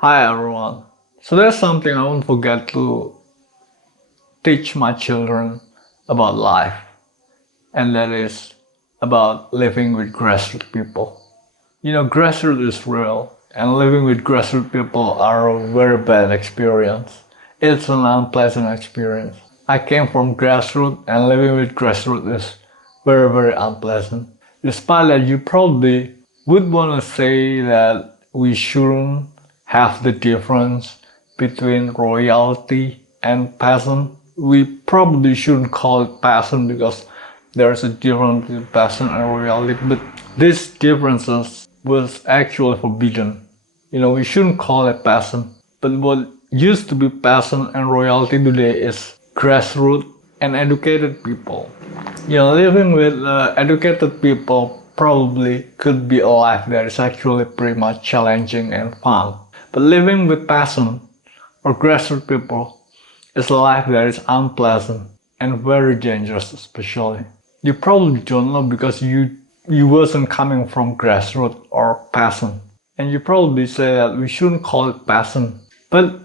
Hi everyone. So there's something I won't forget to teach my children about life, and that is about living with grassroots people. Grassroots is real, and living with grassroots people are a very bad experience. It's an unpleasant experience. I came from grassroots, and living with grassroots is very, very unpleasant. Despite that, you probably would want to say that we shouldn't have the difference between royalty and peasant. We probably shouldn't call it peasant because there's a difference between peasant and royalty, but these differences was actually forbidden. We shouldn't call it peasant, but what used to be peasant and royalty today is grassroots and educated people. Living with educated people probably could be a life that is actually pretty much challenging and fun. But living with peasant or grassroots people is a life that is unpleasant and very dangerous especially. You probably don't know because you wasn't coming from grassroots or peasant. And you probably say that we shouldn't call it peasant. But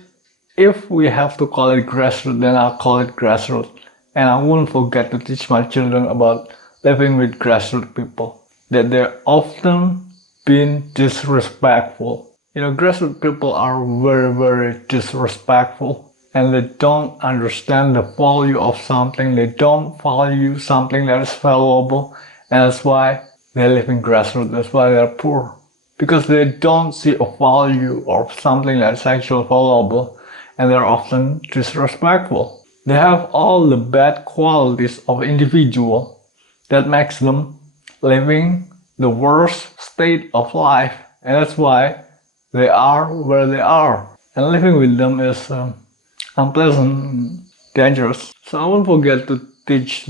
if we have to call it grassroots, then I'll call it grassroots. And I won't forget to teach my children about living with grassroots people. That they're often being disrespectful. Grassroots people are very, very disrespectful. And they don't understand the value of something. They don't value something that is valuable. And that's why they live in grassroots. That's why they're poor. Because they don't see a value of something that is actually valuable. And they're often disrespectful. They have all the bad qualities of individual that makes them living the worst state of life. And that's why they are where they are. And living with them is unpleasant, dangerous. So I won't forget to teach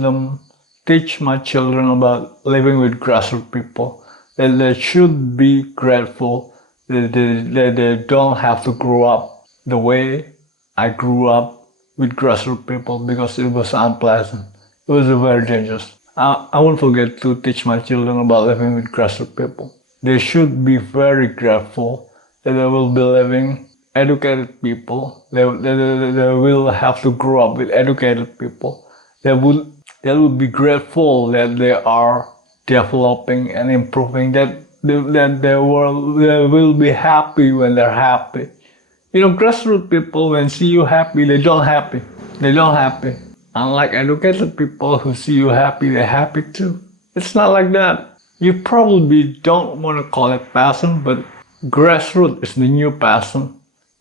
my children about living with grassroots people. That they should be grateful that they don't have to grow up the way I grew up with grassroots people because it was unpleasant. It was very dangerous. I won't forget to teach my children about living with grassroots people. They should be very grateful that they will be living educated people. They will have to grow up with educated people. They will be grateful that they are developing and improving. That they will be happy when they're happy. Grassroots people, when see you happy, they don't happy. They don't happy. Unlike educated people who see you happy, they're happy too. It's not like that. You probably don't want to call it peasant, but grassroots is the new peasant.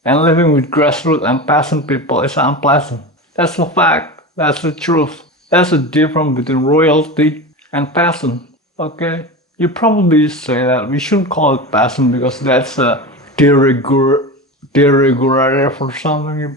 And living with grassroots and peasant people is unpleasant. That's a fact. That's the truth. That's the difference between royalty and peasant. Okay? You probably say that we shouldn't call it peasant because that's a derogative or something.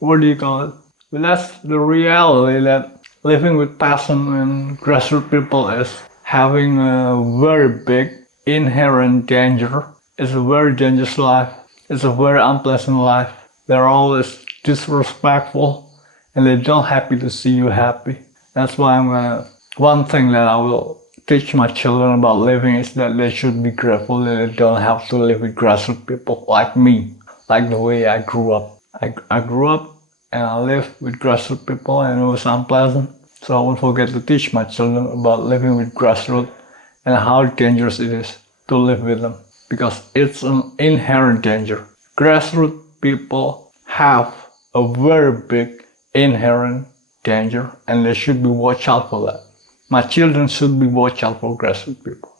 What do you call it? But that's the reality that living with peasant and grassroots people is having a very big inherent danger. It's a very dangerous life. It's a very unpleasant life. They're always disrespectful and they're not happy to see you happy. That's why one thing that I will teach my children about living is that they should be grateful that they don't have to live with grassroots people like me, like the way I grew up. I grew up and I lived with grassroots people and it was unpleasant. So I won't forget to teach my children about living with grassroots and how dangerous it is to live with them because it's an inherent danger. Grassroots people have a very big inherent danger and they should be watched out for that. My children should be watched out for grassroots people.